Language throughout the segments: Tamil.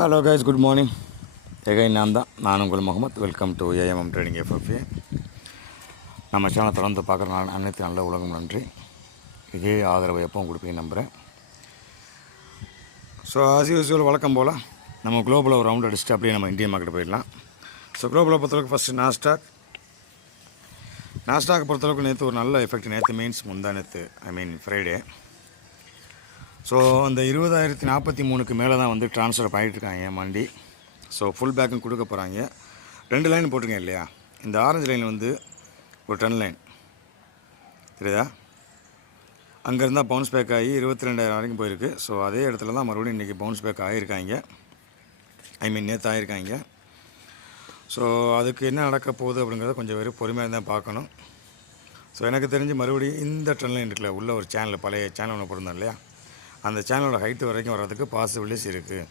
ஹலோ கைஸ் குட் மார்னிங் எகை நான் தான் நான் உங்கள் Mohammed welcome to AMM training FFA நம்ம சேனலை தொடர்ந்து பார்க்குற நான் அனைத்து நல்ல உலகம் நன்றி. இதே ஆதரவை எப்பவும் கொடுப்பேன் நம்புகிறேன் ஸோ ஆஸ் யூஸ்வல் வழக்கம் போல் நம்ம குளோபலில் ஒரு ரவுண்ட் அடிச்சுட்டு அப்படியே நம்ம இந்தியன் மார்க்கெட் போயிடலாம். ஸோ குளோபலை பொறுத்தளவுக்கு ஃபஸ்ட்டு நாஸ்டாக் நாஸ்டாக் பொறுத்தளவுக்கு நேற்று ஒரு நல்ல எஃபெக்ட் நேற்று மீன்ஸ் முந்தா நேற்று ஐ மீன் ஃப்ரைடே ஸோ அந்த இருபதாயிரத்தி நாற்பத்தி மூணுக்கு மேலே தான் வந்து ட்ரான்ஸ்ஃபர் பண்ணிட்டு இருக்காங்க மண்டி. ஸோ ஃபுல் பேக்கும் கொடுக்க போகிறாங்க ரெண்டு லைன் போட்டிருக்கேன் இல்லையா? இந்த ஆரஞ்சு லைன் வந்து ஒரு டென் லைன் தெரியுதா? அங்கேருந்தால் பவுன்ஸ் பேக் ஆகி இருபத்தி ரெண்டாயிரம் வரைக்கும் போயிருக்கு. ஸோ அதே இடத்துல தான் மறுபடியும் இன்றைக்கி பவுன்ஸ் பேக் ஆகியிருக்காங்க. ஐ மீன் நேற்று ஆகியிருக்காங்க. ஸோ அதுக்கு என்ன நடக்க போகுது அப்படிங்கிறத கொஞ்சம் பேர் பொறுமையாக தான் பார்க்கணும். ஸோ எனக்கு தெரிஞ்சு மறுபடியும் இந்த ட்ரெண்ட்லைன் இருக்குல்ல உள்ள ஒரு சேனல் பழைய சேனல் ஒன்று போட்டிருந்தோம் இல்லையா? அந்த சேனலோட ஹைட்டு வரைக்கும் வர்றதுக்கு பாசிபிலிட்டிஸ் இருக்குது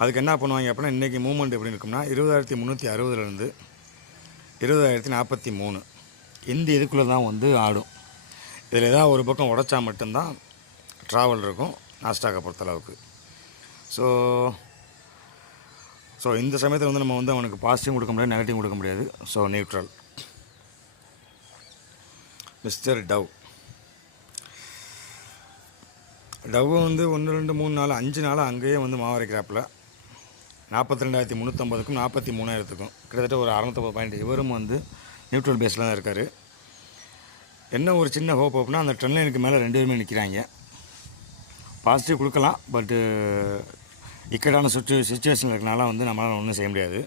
அதுக்கு என்ன பண்ணுவாங்க அப்படின்னா இன்றைக்கி மூமெண்ட் எப்படி இருக்கும்னா இருபதாயிரத்தி முந்நூற்றி அறுபதுலேருந்து இருபதாயிரத்தி நாற்பத்தி மூணு. இந்த இதுக்குள்ளே தான் வந்து ஆடும். இதில் ஏதாவது ஒரு பக்கம் உடச்சா மட்டும்தான் ட்ராவல் இருக்கும் நாஸ்டாக்கை பொறுத்தளவுக்கு ஸோ ஸோ இந்த சமயத்தில் வந்து நம்ம வந்து அவனுக்கு பாசிட்டிவ் கொடுக்க முடியாது நெகட்டிவ் கொடுக்க முடியாது. So neutral mister Dow Dow வந்து ஒன்று ரெண்டு மூணு நாள் அஞ்சு நாள் அங்கேயே வந்து மாவரைக்கிறாப்பில் நாற்பத்தி ரெண்டாயிரத்தி முந்நூற்றம்பதுக்கும் நாற்பத்தி மூணாயிரத்துக்கும் கிட்டத்தட்ட ஒரு அறநூற்றம்பது பாயிண்ட் இவரும் வந்து நியூட்ரல் பேஸில் தான் இருக்கார். என்ன ஒரு சின்ன ஹோப் அப்படின்னா அந்த ட்ரெண்ட் லைனுக்கு மேலே ரெண்டு பேருமே நிற்கிறாங்க பாசிட்டிவ் கொடுக்கலாம் பட்டு இக்கட்டான சுச்சு சுச்சுவேஷன் இருக்கனால வந்து நம்மளால் ஒன்றும் செய்ய முடியாது.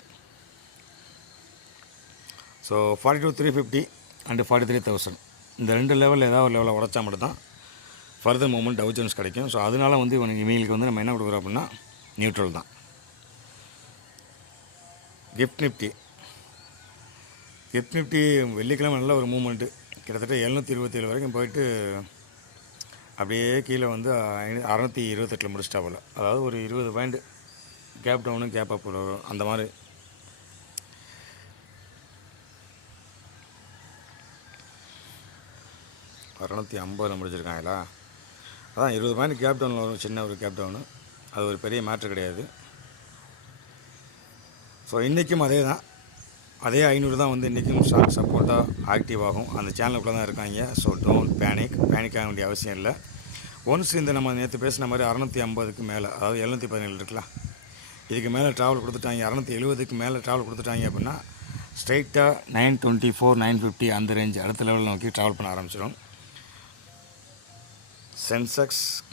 So forty two three fifty and forty three thousand இந்த ரெண்டு லெவலில் ஏதாவது ஒரு லெவலில் உடச்சா மட்டும்தான் ஃபர்தர் மூமெண்ட் டவு சான்ஸ் கிடைக்கும். ஸோ அதனால் வந்து இவனுக்கு இவங்களுக்கு வந்து நம்ம என்ன கொடுக்குறோம் அப்படின்னா நியூட்ரல் தான். கிஃப்ட் நிஃப்டி கிஃப்ட் நிஃப்டி வெள்ளிக்கிழமை நல்ல ஒரு மூமெண்ட்டு கிட்டத்தட்ட எழுநூற்றி இருபத்தேழு வரைக்கும் போயிட்டு அப்படியே கீழே வந்து அறநூற்றி இருபத்தெட்டில் முடிச்சிட்டா போல். அதாவது ஒரு இருபது point gap down gap up வரும். அந்த மாதிரி. அறநூற்றி ஐம்பதில் முடிச்சிருக்காங்களா? அதான் இருபது பாயிண்ட் கேப் டவுனில் வரும் சின்ன ஒரு கேப் டவுனு அது ஒரு பெரிய மேட்ரு கிடையாது. ஸோ இன்றைக்கும் அதே தான் அதே ஐநூறு தான் வந்து இன்றைக்கும் ஸ்டாக் சப்போர்ட்டாக ஆக்டிவ் ஆகும். அந்த சேனலுக்குள்ளே தான் இருக்காங்க. ஸோ டோன்ட் பேனிக் பேனிக் ஆக வேண்டிய அவசியம் இல்லை. ஒன்ஸ் இந்த நம்ம நேற்று பேசின மாதிரி அறநூற்றி ஐம்பதுக்கு மேலே அதாவது எழுநூற்றி பதினேழு இருக்கலாம். இதுக்கு மேலே ட்ராவல் கொடுத்துட்டாங்க. அறநூற்றி எழுபதுக்கு மேலே ட்ராவல் கொடுத்துட்டாங்க அப்படின்னா ஸ்ட்ரைட்டாக nine twenty four nine fifty அந்த ரேஞ்ச் அடுத்த லெவலில் நோக்கி ட்ராவல் பண்ண ஆரம்பிச்சிடும் Sensex.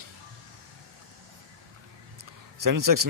Sensex.